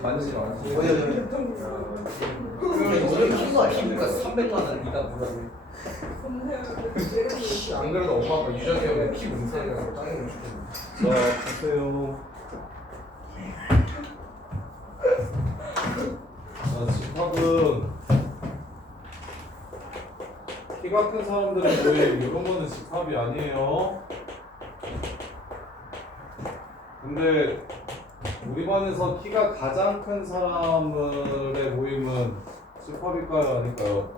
만지지 마. 오늘 키가 300만 원 네가 물어. 안 그래도 엄마 아빠 유전 때문에 키 문제가 짜증나 죽겠네. 자, 보세요. 자, 집합은 키가 큰 사람들의 모임, 이런 거는 집합이 아니에요. 근데 우리 반에서 키가 가장 큰 사람들의 모임은 집합일까요? 아닐까요?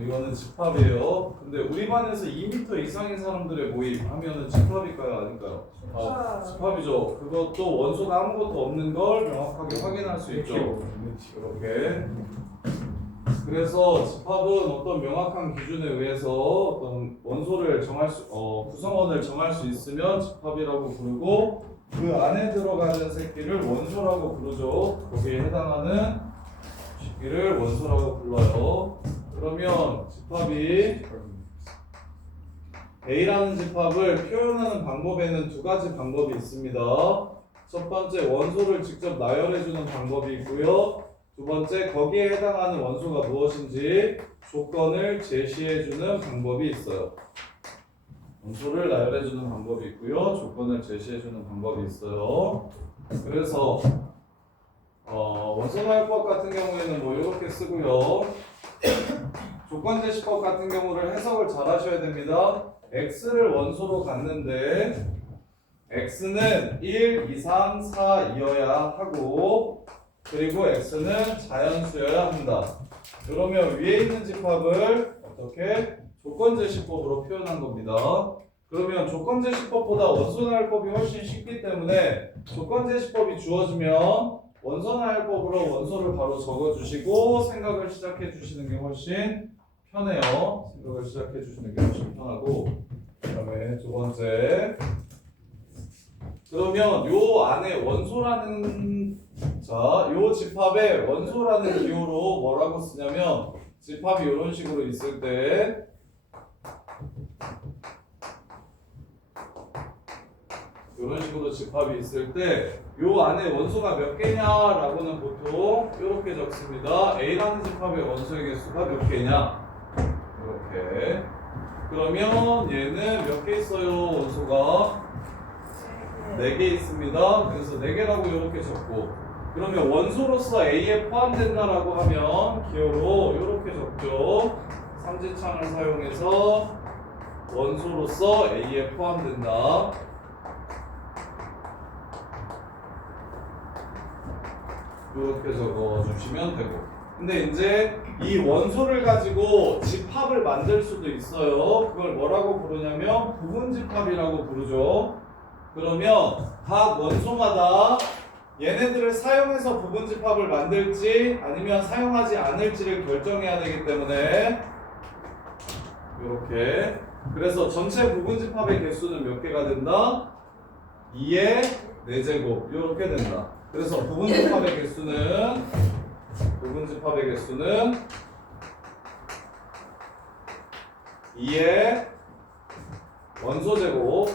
이거는 집합이에요. 근데 우리 반에서 2m 이상인 사람들의 모임 하면은 집합일까요? 아닐까요? 집합이죠. 그것도 원소가 아무것도 없는 걸 명확하게 확인할 수 있죠. 이렇게. 그래서 집합은 어떤 명확한 기준에 의해서 어떤 원소를 구성원을 정할 수 있으면 집합이라고 부르고, 그 안에 들어가는 새끼를 원소라고 부르죠. 거기에 해당하는 새끼를 원소라고 불러요. 그러면 집합이 A라는 집합을 표현하는 방법에는 두 가지 방법이 있습니다. 첫 번째, 원소를 직접 나열해주는 방법이 있고요. 두 번째, 거기에 해당하는 원소가 무엇인지 조건을 제시해주는 방법이 있어요. 원소를 나열해주는 방법이 있고요. 조건을 제시해주는 방법이 있어요. 그래서 원소 나열법 같은 경우에는 뭐 이렇게 쓰고요. 조건 제시법 같은 경우를 해석을 잘 하셔야 됩니다. X를 원소로 갖는데 X는 1 이상 4이어야 하고, 그리고 X는 자연수여야 한다. 그러면 위에 있는 집합을 어떻게? 조건제시법으로 표현한 겁니다. 그러면 조건제시법보다 원소나열법이 훨씬 쉽기 때문에 조건제시법이 주어지면 원소나열법으로 원소를 바로 적어주시고 생각을 시작해 주시는 게 훨씬 편해요. 생각을 시작해 주시는 게 훨씬 편하고, 그 다음에 두 번째, 그러면 요 안에 원소라는, 자, 요 집합에 원소라는 기호로 뭐라고 쓰냐면, 집합이 이런 식으로 있을 때 이런 식으로 집합이 있을 때 요 안에 원소가 몇 개냐라고는 보통 이렇게 적습니다. A라는 집합의 원소의 개수가 몇 개냐, 이렇게. 그러면 얘는 몇 개 있어요? 원소가 4개 있습니다. 그래서 4개라고 이렇게 적고, 그러면 원소로서 A에 포함된다라고 하면 기호로 이렇게 적죠. 삼지창을 사용해서 원소로서 A에 포함된다. 이렇게 적어주시면 되고. 근데 이제 이 원소를 가지고 집합을 만들 수도 있어요. 그걸 뭐라고 부르냐면 부분집합이라고 부르죠. 그러면 각 원소마다 얘네들을 사용해서 부분집합을 만들지 아니면 사용하지 않을지를 결정해야 되기 때문에 이렇게. 그래서 전체 부분집합의 개수는 몇 개가 된다? 2의 4제곱 이렇게 된다. 그래서 부분집합의 개수는 2의 원소제곱,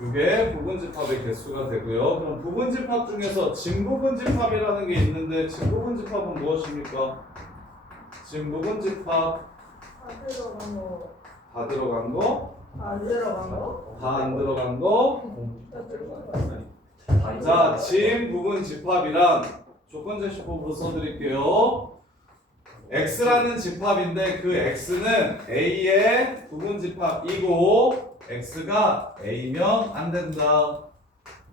이게 부분집합의 개수가 되고요. 그럼 부분집합 중에서 진부분집합이라는 게 있는데, 진부분집합은 무엇입니까? 진부분집합 다 들어간 거? 안 들어간 거? 다 안 들어간 거? 자, 진부분집합이란 조건제시법으로 써드릴게요. X라는 집합인데 그 X는 A의 부분집합이고 X가 A면 안 된다.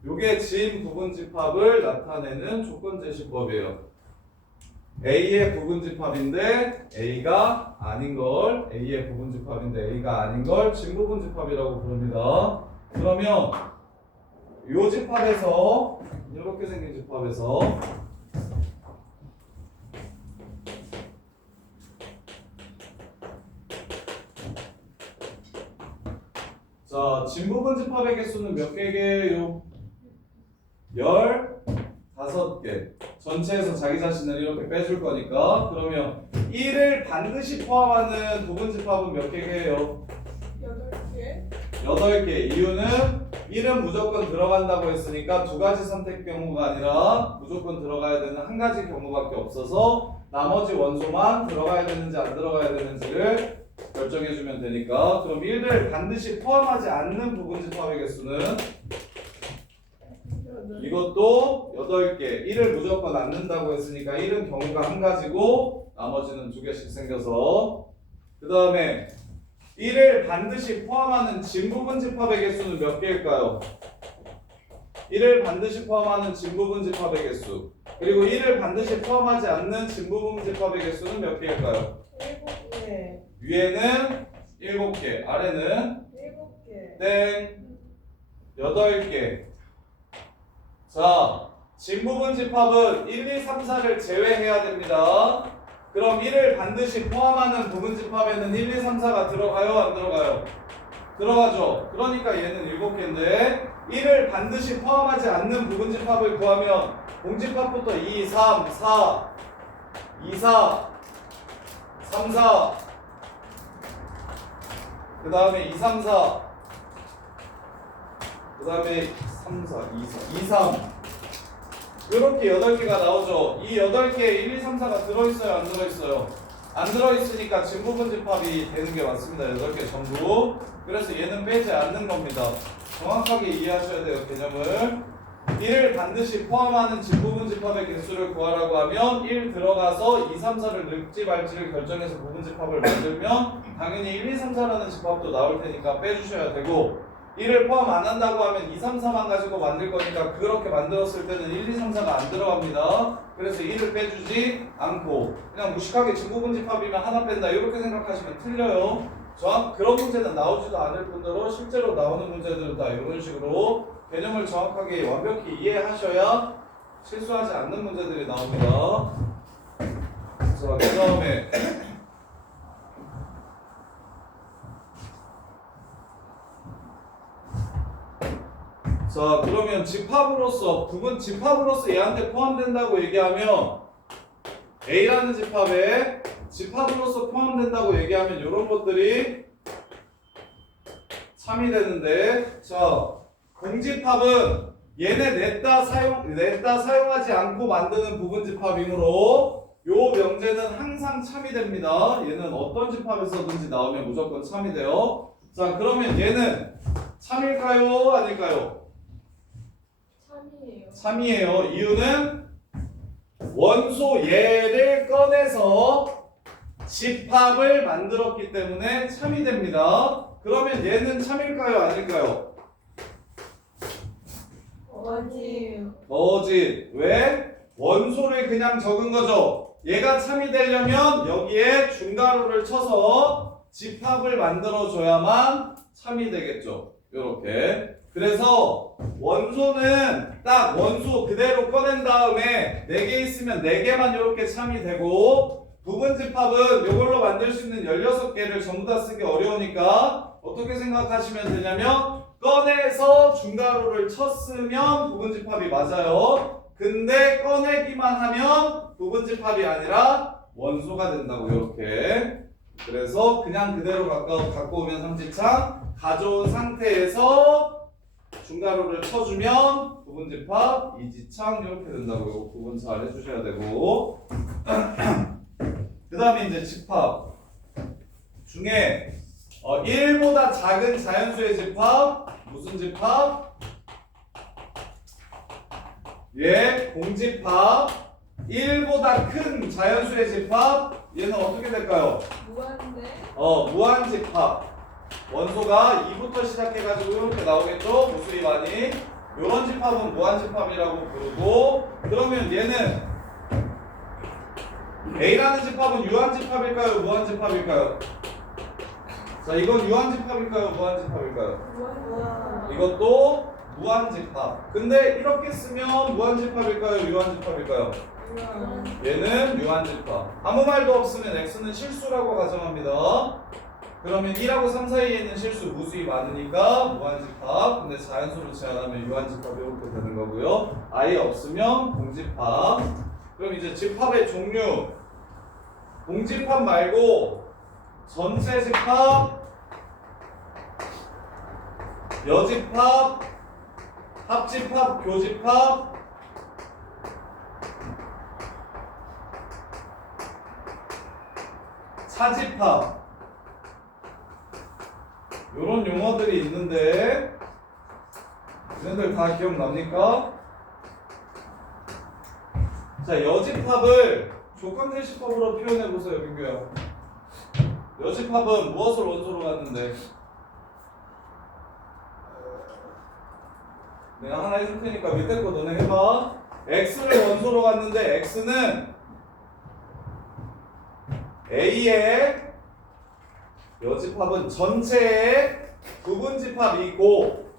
요게 진부분집합을 나타내는 조건제시법이에요. A의 부분집합인데 A가 아닌 걸, A의 부분집합인데 A가 아닌 걸 진부분집합이라고 부릅니다. 그러면 요 집합에서, 이렇게 생긴 집합에서 자, 진부분집합의 개수는 몇 개게요? 15개. 전체에서 자기 자신을 이렇게 빼줄 거니까. 그러면 1을 반드시 포함하는 부분집합은 몇 개게요? 8개? 8개. 이유는 1은 무조건 들어간다고 했으니까 두 가지 선택 경우가 아니라 무조건 들어가야 되는 한 가지 경우밖에 없어서 나머지 원소만 들어가야 되는지 안 들어가야 되는지를 결정해주면 되니까. 그럼 1을 반드시 포함하지 않는 부분집합의 개수는 이것도 8개. 1을 무조건 안 넣는다고 했으니까 1은 경우가 한 가지고 나머지는 두 개씩 생겨서. 그 다음에 1을 반드시 포함하는 진부분집합의 개수는 몇 개일까요? 1을 반드시 포함하는 진부분집합의 개수. 그리고 1을 반드시 포함하지 않는 진부분집합의 개수는 몇 개일까요? 7개. 위에는 7개, 아래는 7개. 땡 8개. 자, 진부분집합은 1, 2, 3, 4를 제외해야 됩니다. 그럼 1을 반드시 포함하는 부분집합에는 1, 2, 3, 4가 들어가요? 안 들어가요? 들어가죠. 그러니까 얘는 7개인데 1을 반드시 포함하지 않는 부분집합을 구하면 공집합부터 2, 3, 4, 2, 4, 3, 4 그 다음에 2, 3, 4 그 다음에 3, 4, 2, 3 이렇게 8개가 나오죠. 이 8개에 1, 2, 3, 4가 들어있어요? 안 들어있어요? 안 들어있으니까 진부분집합이 되는 게 맞습니다. 8개 전부. 그래서 얘는 빼지 않는 겁니다. 정확하게 이해하셔야 돼요. 개념을. 1을 반드시 포함하는 진부분집합의 개수를 구하라고 하면 1 들어가서 2, 3, 4를 넣지 말지를 결정해서 부분집합을 만들면 당연히 1, 2, 3, 4라는 집합도 나올 테니까 빼주셔야 되고 1을 포함 안 한다고 하면 2, 3, 4만 가지고 만들 거니까 그렇게 만들었을 때는 1, 2, 3, 4가 안 들어갑니다. 그래서 1을 빼주지 않고 그냥 무식하게 진부분집합이면 하나 뺀다 이렇게 생각하시면 틀려요. 그런 문제는 나오지도 않을 뿐더러 실제로 나오는 문제들은 다 이런 식으로 개념을 정확하게 완벽히 이해하셔야 실수하지 않는 문제들이 나옵니다. 자, 그 다음에 자, 그러면 집합으로서 부분 집합으로서 얘한테 포함된다고 얘기하면 A라는 집합에 집합으로서 포함된다고 얘기하면 이런 것들이 참이 되는데, 자, 공집합은 얘네 냈다 사용하지 않고 만드는 부분집합이므로 요 명제는 항상 참이 됩니다. 얘는 어떤 집합에서든지 나오면 무조건 참이 돼요. 자, 그러면 얘는 참일까요? 아닐까요? 참이에요. 참이에요. 이유는 원소 얘를 꺼내서 집합을 만들었기 때문에 참이 됩니다. 그러면 얘는 참일까요? 아닐까요? 아니에요. 어지. 왜? 원소를 그냥 적은 거죠. 얘가 참이 되려면 여기에 중괄호를 쳐서 집합을 만들어줘야만 참이 되겠죠. 요렇게. 그래서 원소는 딱 원소 그대로 꺼낸 다음에 4개 있으면 4개만 이렇게 참이 되고, 부분집합은 이걸로 만들 수 있는 16개를 전부 다 쓰기 어려우니까 어떻게 생각하시면 되냐면 꺼내서 중괄호를 쳤으면 부분집합이 맞아요. 근데 꺼내기만 하면 부분집합이 아니라 원소가 된다고. 이렇게. 그래서 그냥 그대로 갖고 오면 삼지창, 가져온 상태에서 중괄호를 쳐주면 부분집합, 이지창 이렇게 된다고. 이거 구분 잘 해주셔야 되고 그 다음에 이제 집합 중에 1보다 작은 자연수의 집합, 무슨 집합? 예, 공집합. 1보다 큰 자연수의 집합, 얘는 어떻게 될까요? 무한대. 무한집합. 원소가 2부터 시작해가지고 이렇게 나오겠죠? 무수히 많이. 요런 집합은 무한집합이라고 부르고, 그러면 얘는 A라는 집합은 유한집합일까요? 무한집합일까요? 자, 이건 유한집합일까요? 무한집합일까요? 무한. 이것도 무한집합. 근데 이렇게 쓰면 무한집합일까요? 유한집합일까요? 무한. 얘는 유한집합. 아무 말도 없으면 X는 실수라고 가정합니다. 그러면 1하고 3 사이에 있는 실수 무수히 많으니까 무한집합. 근데 자연수로 제한하면 유한집합이 이렇게 되는 거고요. 아예 없으면 공집합. 그럼 이제 집합의 종류. 공집합 말고 전체 집합, 여집합, 합집합, 교집합, 차집합 요런 용어들이 있는데 얘네들 다 기억납니까? 자, 여집합을 조건제시법으로 표현해보세요, 민규야. 여집합은 무엇을 원소로 갖는데? 내가 하나 해줄 테니까 밑에 거 너네 해봐. x를 원소로 갖는데 x는 A의 여집합은 전체의 부분집합이고,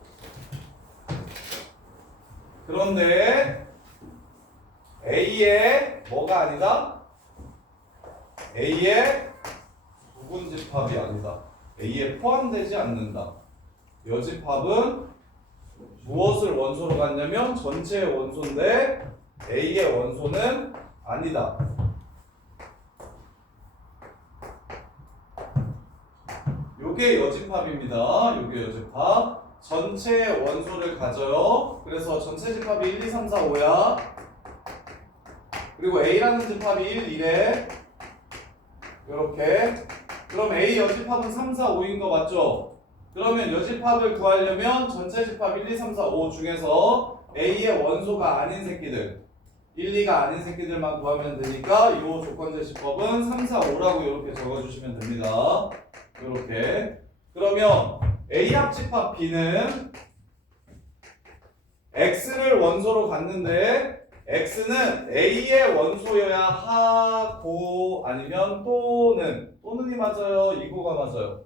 그런데 A의 뭐가 아니다? A의 부분집합이 아니다. A에 포함되지 않는다. 여집합은 무엇을 원소로 갖냐면 전체의 원소인데 A의 원소는 아니다. 요게 여집합입니다. 요게 여집합. 전체의 원소를 가져요. 그래서 전체 집합이 1, 2, 3, 4, 5야. 그리고 A라는 집합이 1, 2래. 요렇게. 그럼 A 여집합은 3, 4, 5인 거 맞죠? 그러면 여집합을 구하려면 전체 집합 1, 2, 3, 4, 5 중에서 A의 원소가 아닌 새끼들 1, 2가 아닌 새끼들만 구하면 되니까 이 조건제시법은 3, 4, 5라고 이렇게 적어주시면 됩니다. 이렇게. 그러면 A 합집합 B는 X를 원소로 갖는데 X는 A의 원소여야 하고 아니면 또는이 맞아요? 이고가 맞아요?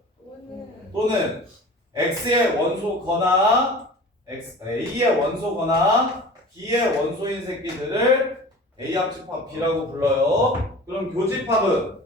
또는 X의 원소거나 A의 원소거나 B의 원소인 새끼들을 A 합집합 B라고 불러요. 그럼 교집합은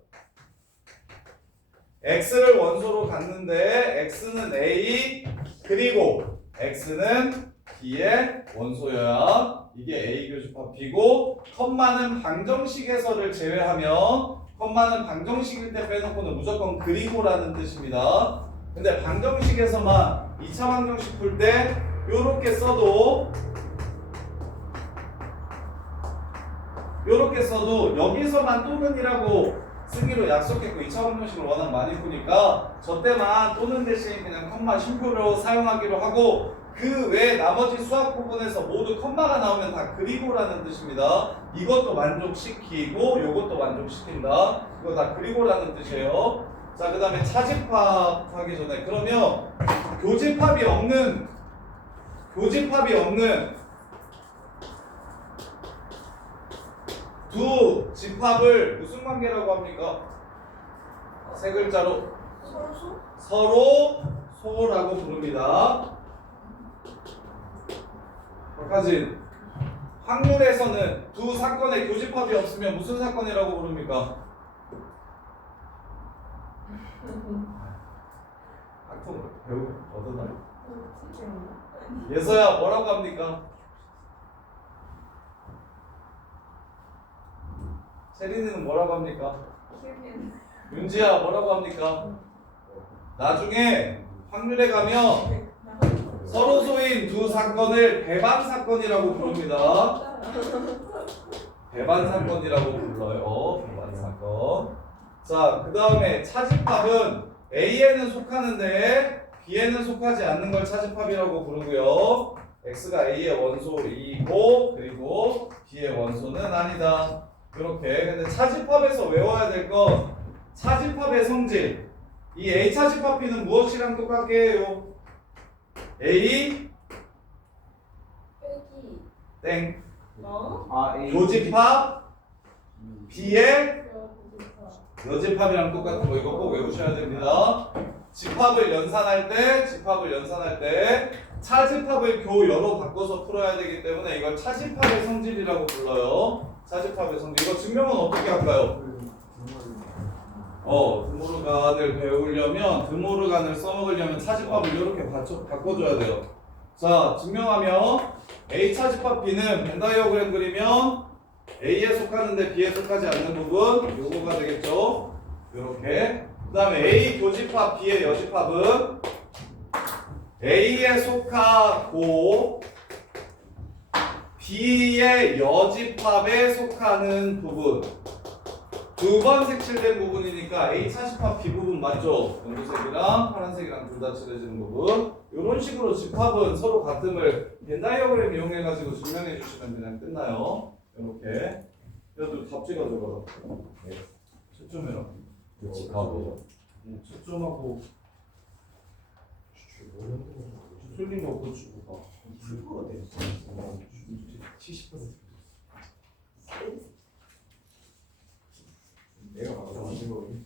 X를 원소로 갖는데 X는 A 그리고 X는 B의 원소여야 이게 A 교집합 B고, 컴마는 방정식에서를 제외하면, 컴마는 방정식일 때 빼놓고는 무조건 그리고라는 뜻입니다. 근데 방정식에서만 2차 방정식 풀 때 요렇게 써도 여기서만 또는이라고 쓰기로 약속했고 2차 방정식을 워낙 많이 푸니까 저 때만 또는 대신 그냥 컴마 쉼표로 사용하기로 하고, 그 외 나머지 수학 부분에서 모두 컴마가 나오면 다 그리고라는 뜻입니다. 이것도 만족시키고 요것도 만족시킨다. 이거 다 그리고라는 뜻이에요. 자, 그 다음에 차집합 하기 전에, 그러면 교집합이 없는 두 집합을 무슨 관계라고 합니까? 세 글자로 서로 소라고 부릅니다. 박하진, 확률에서는 두 사건의 교집합이 없으면 무슨 사건이라고 부릅니까? 학통 배우 얻어나요? 예서야 뭐라고 합니까? 세린이는 뭐라고 합니까? 윤지야 뭐라고 합니까? 나중에 확률에 가면 서로 소인 두 사건을 배반 사건이라고 부릅니다. 배반 사건이라고 불러요. 배반 사건. 자, 그 다음에 차집합은 A에는 속하는데 B에는 속하지 않는 걸 차집합이라고 부르고요. X가 A의 원소이고 그리고 B의 원소는 아니다. 이렇게. 근데 차집합에서 외워야 될 건 차집합의 성질. 이 A 차집합 B는 무엇이랑 똑같게 해요? A 땡 교집합 B의 여집합이랑 똑같은 거 이거 꼭 외우셔야 됩니다. 집합을 연산할 때 차집합을 교여로 바꿔서 풀어야 되기 때문에 이걸 차집합의 성질이라고 불러요. 차집합의 성질. 이거 증명은 어떻게 할까요? 드모르간을 배우려면, 드모르간을 써먹으려면 차집합을 이렇게 바꿔줘야 돼요. 자, 증명하면 A 차집합 B는 벤 다이어그램 그리면 A에 속하는데 B에 속하지 않는 부분 요거가 되겠죠. 요렇게. 그 다음에 A 교집합 B의 여집합은 A에 속하고 B의 여집합에 속하는 부분. 두 번 색칠된 부분이니까 A 차집합 B 부분 맞죠? 연두색이랑 파란색이랑 둘 다 칠해지는 부분. 이런 식으로 집합은 서로 같음을 벤 다이어그램 이용해가지고 증명해 주시면 그냥 끝나요. 이렇게. 얘도 답 찍어줘봐. 채점해라. 채점하고 틀린 거 고치고 봐. 풀거가 돼. 70%. 내가 맞아 맞은 거니?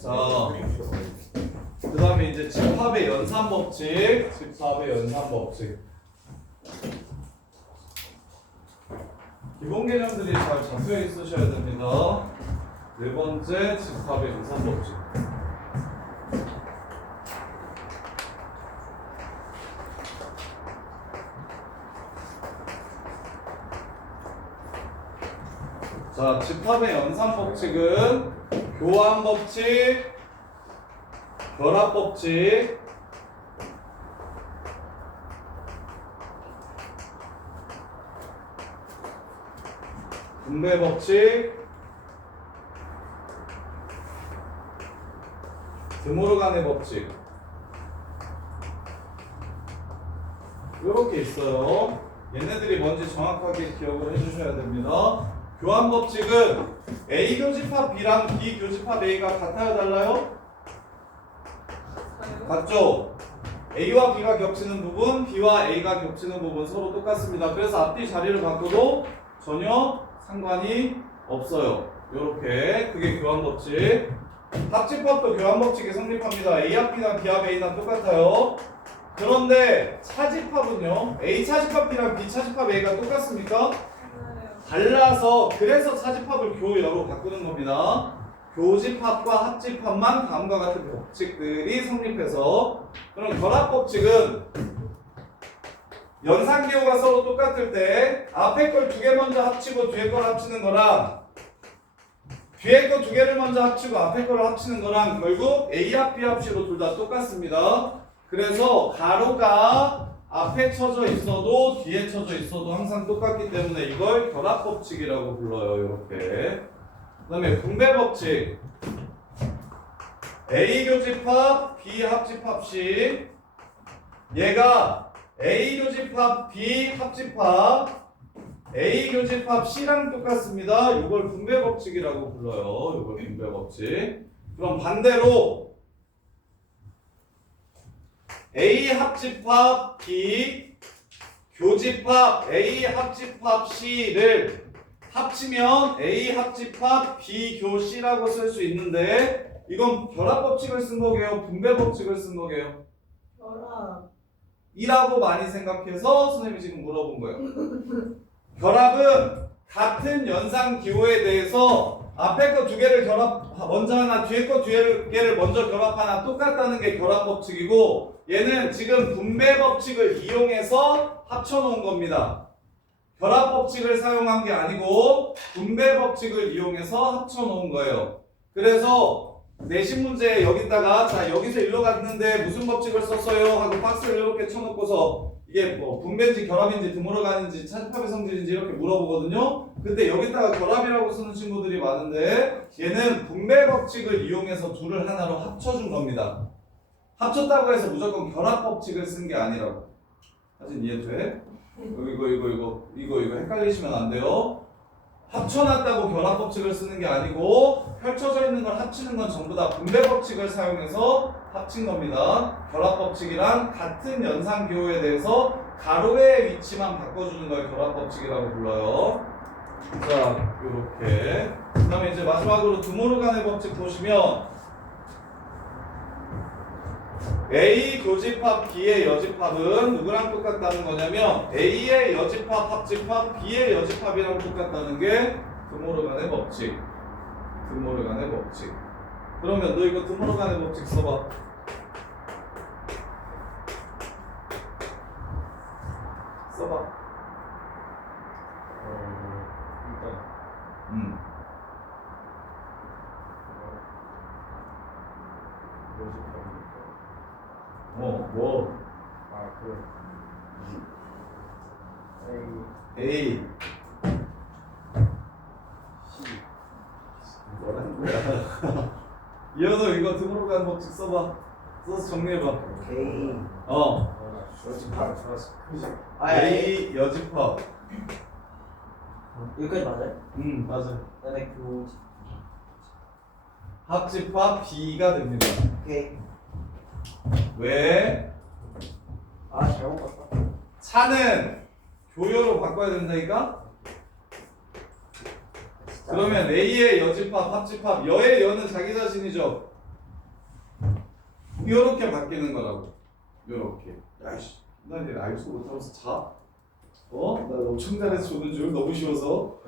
자, 그 다음에 이제 집합의 연산 법칙. 집합의 연산 법칙. 기본 개념들이 잘 잡혀 있으셔야 됩니다. 네 번째 집합의 연산 법칙. 자, 집합의 연산 법칙은 교환 법칙, 결합 법칙, 분배 법칙, 드모르간의 법칙 이렇게 있어요. 얘네들이 뭔지 정확하게 기억을 해주셔야 됩니다. 교환 법칙은 A 교집합 B랑 B 교집합 A가 같아요, 달라요? 같죠? A와 B가 겹치는 부분, B와 A가 겹치는 부분 서로 똑같습니다. 그래서 앞뒤 자리를 바꿔도 전혀 상관이 없어요. 요렇게 그게 교환 법칙. 합집합도 교환 법칙이 성립합니다. A합 B랑 B합 A랑 똑같아요. 그런데 차집합은요, A 차집합 B랑 B 차집합 A가 똑같습니까? 달라서 그래서 차집합을 교여로 바꾸는 겁니다. 교집합과 합집합만 다음과 같은 법칙들이 성립해서. 그럼 결합 법칙은 연산기호가 서로 똑같을 때 앞에 걸 두 개 먼저 합치고 뒤에 걸 합치는 거랑 뒤에 거 두 개를 먼저 합치고 앞에 거를 합치는 거랑 결국 A합 B합식으로 둘 다 똑같습니다. 그래서 가로가 앞에 쳐져 있어도 뒤에 쳐져 있어도 항상 똑같기 때문에 이걸 결합법칙이라고 불러요. 이렇게. 그 다음에 분배법칙. A 교집합 B 합집합식. 얘가 A 교집합 B 합집합 A 교집합 C랑 똑같습니다. 이걸 분배법칙이라고 불러요. 이걸 분배법칙. 그럼 반대로 A 합집합 B 교집합 A 합집합 C를 합치면 A 합집합 B 교 C라고 쓸 수 있는데 이건 결합법칙을 쓴 거게요? 분배법칙을 쓴 거게요? 결합. 이라고 많이 생각해서 선생님이 지금 물어본 거예요. 결합은 같은 연산 기호에 대해서 앞에 거 두 개를 먼저 하나, 뒤에 거 두 개를 먼저 결합하나 똑같다는 게 결합법칙이고 얘는 지금 분배법칙을 이용해서 합쳐놓은 겁니다. 결합법칙을 사용한 게 아니고 분배법칙을 이용해서 합쳐놓은 거예요. 그래서 내신 문제 여기다가 자 여기서 일로 갔는데 무슨 법칙을 썼어요? 하고 박스를 이렇게 쳐놓고서 이게 뭐 분배인지 결합인지 드물어가는지 차집합의 성질인지 이렇게 물어보거든요. 근데 여기다가 결합이라고 쓰는 친구들이 많은데 얘는 분배 법칙을 이용해서 둘을 하나로 합쳐준 겁니다. 합쳤다고 해서 무조건 결합 법칙을 쓴 게 아니라고. 사진 이해돼? 이거 헷갈리시면 안 돼요. 합쳐놨다고 결합 법칙을 쓰는 게 아니고 펼쳐져 있는 걸 합치는 건 전부 다 분배 법칙을 사용해서 합친 겁니다. 결합 법칙이랑 같은 연산 기호에 대해서 가로의 위치만 바꿔주는 걸 결합 법칙이라고 불러요. 자, 요렇게. 그 다음에 이제 마지막으로 드모르간의 법칙 보시면 A 교집합 B의 여집합은 누구랑 똑같다는 거냐면 A의 여집합 합집합 B의 여집합이랑 똑같다는 게 드모르간의 법칙. 드모르간의 법칙. 그러면 너 이거 드모르간의 법칙 써봐. 써봐. 일단 뭐? A 뭐라는 거야? 이현우 이거 등으로 간 법칙 써봐. 써서 정리해봐. A A 여집합. 여기까지 맞아요? 맞아. 그다음에 합집합 B가 됩니다. 오케이. 왜? 잘못 봤다. 차는 교여로 바꿔야 된다니까? 그러면 A의 여집합, 합집합, 여의 여는 자기 자신이죠? 요렇게 바뀌는 거라고. 요렇게. 야이씨, 나 이제 알수 못하면서 자? 나 엄청 잘해서 조는 줄 너무 쉬워서.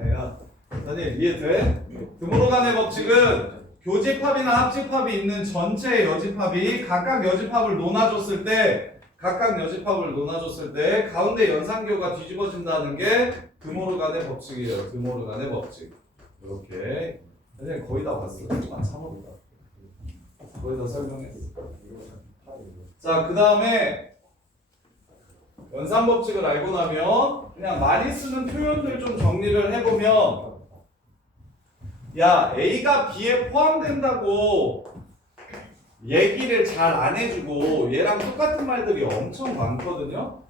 야, 선생님 이해돼? 드모로간의 법칙은 교집합이나 합집합이 있는 전체 여집합이 각각 여집합을 논아줬을 때 가운데 연산교가 뒤집어진다는 게 드모르간의 법칙이에요. 드모르간의 법칙. 이렇게. 선생님 거의 다 봤어. 안 참아보다. 거의 다 설명했어. 자, 그 다음에 연산 법칙을 알고 나면 그냥 많이 쓰는 표현들 좀 정리를 해보면, 야, A가 B에 포함된다고 얘기를 잘 안 해주고 얘랑 똑같은 말들이 엄청 많거든요.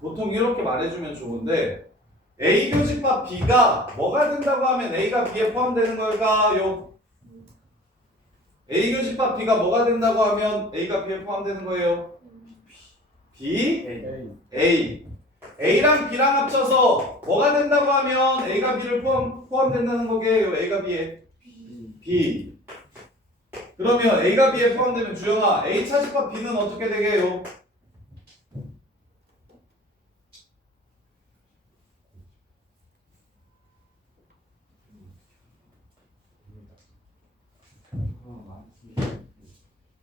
보통 이렇게 말해주면 좋은데, A 교집합 B가 뭐가 된다고 하면 A가 B에 포함되는 걸까요? A 교집합 B가 뭐가 된다고 하면 A가 B에 포함되는 거예요? B? A. A랑 B랑 합쳐서 뭐가 된다고 하면 A가 B를 포함된다는 거게요. A가 B에 B. 그러면 A가 B에 포함되면 주영아, A 차집합 B는 어떻게 되게요?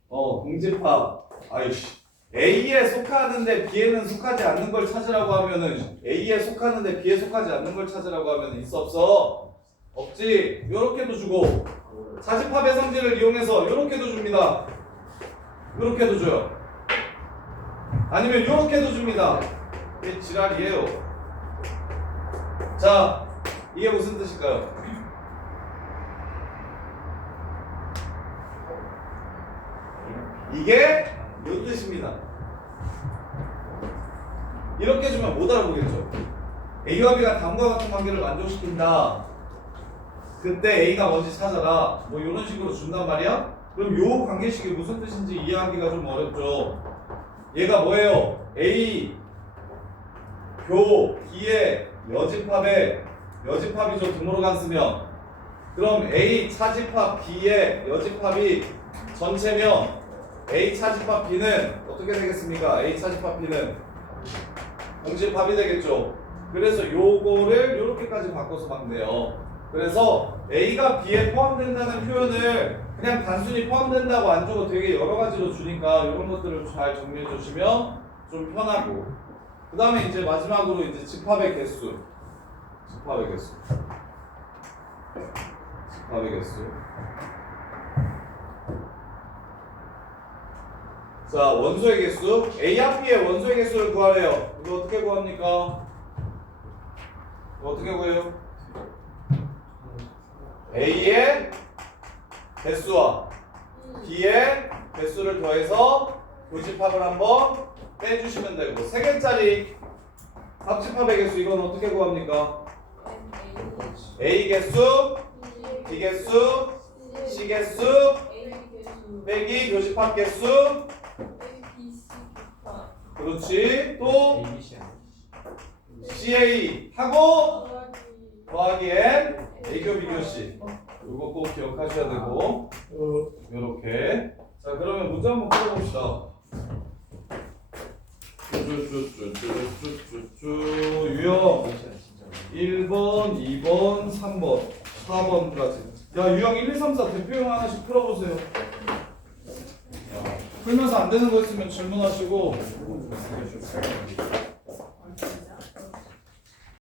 공집합. 아이씨. A에 속하는데 B에는 속하지 않는 걸 찾으라고 하면은, A에 속하는데 B에 속하지 않는 걸 찾으라고 하면은 있어 없어? 없지. 요렇게도 주고, 차집합의 성질을 이용해서 요렇게도 줍니다. 요렇게도 줘요. 아니면 요렇게도 줍니다. 이게 지랄이에요. 자, 이게 무슨 뜻일까요? 이게 요 뜻입니다. 이렇게 주면 못 알아보겠죠. A와 B가 다음과 같은 관계를 만족시킨다. 그때 A가 뭔지 찾아라. 뭐 이런 식으로 준단 말이야? 그럼 요 관계식이 무슨 뜻인지 이해하기가 좀 어렵죠. 얘가 뭐예요? A 교 B의 여집합이죠. 드모로간 쓰면. 그럼 A 차집합 B의 여집합이 전체면 A 차집합 B는 어떻게 되겠습니까? A 차집합 B는 공집합이 되겠죠. 그래서 요거를 요렇게까지 바꿔서 막네요. 그래서 A가 B에 포함된다는 표현을 그냥 단순히 포함된다고 안 주고 되게 여러 가지로 주니까 이런 것들을 잘 정리해 주시면 좀 편하고, 그 다음에 이제 마지막으로 이제 집합의 개수. 자, 원소의 개수. A와 B의 원소의 개수를 구하래요. 이거 어떻게 구합니까? 이거 어떻게 구해요? A의 개수와 B의 개수를 더해서 교집합을 한번 빼주시면 되고, 3개짜리 합집합의 개수 이건 어떻게 구합니까? A 개수, B 개수, C 개수 빼기 교집합 개수. 그렇지. 또 CA 하고 더하기 N A교 B교 C. 이거 꼭 기억하셔야 되고, 요렇게. 자, 그러면 문제 한번 풀어봅시다. 유형 1번, 2번, 3번, 4번까지. 야, 유형 1, 2, 3, 4 대표형 하나씩 풀어보세요. 풀면서 안 되는 거 있으면 질문하시고.